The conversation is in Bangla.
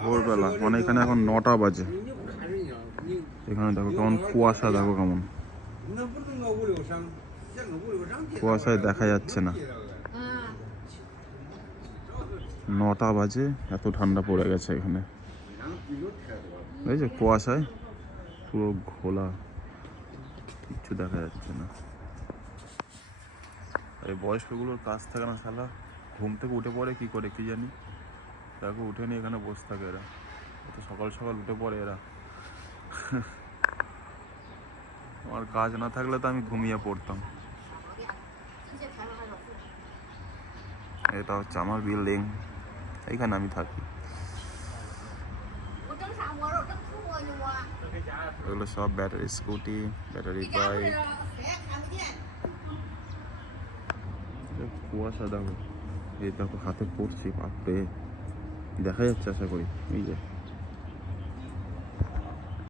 ভোরবেলা মানে এখানে এখন 9টা বাজে। এখানে দেখো কেমন কুয়াশা, দেখো কেমন কুয়াশায় দেখা যাচ্ছে না। 9টা বাজে, এত ঠান্ডা পড়ে গেছে এখানে। এই যে কুয়াশায় পুরো ঘোলা, কিচ্ছু দেখা যাচ্ছে না। এই বয়স্কগুলোর কাজ থাকে না শালা, ঘুম থেকে উঠে পড়ে কি করে কি জানি। দেখো উঠে নিয়ে এখানে বসে থাকে এরা, এত সকাল সকাল উঠে পড়ে এরা। আমার কাজ না থাকলে তো আমি ঘুমিয়ে পড়তাম। এটা হচ্ছে আমার বিল্ডিং, এইখানে আমি থাকি। এগুলো সব ব্যাটারি স্কুটি, ব্যাটারি বাইক। কুয়াশা দেখো, এই দেখো হাতে পড়ছি, বাপরে দেখা যাচ্ছে আশা করি। এই যে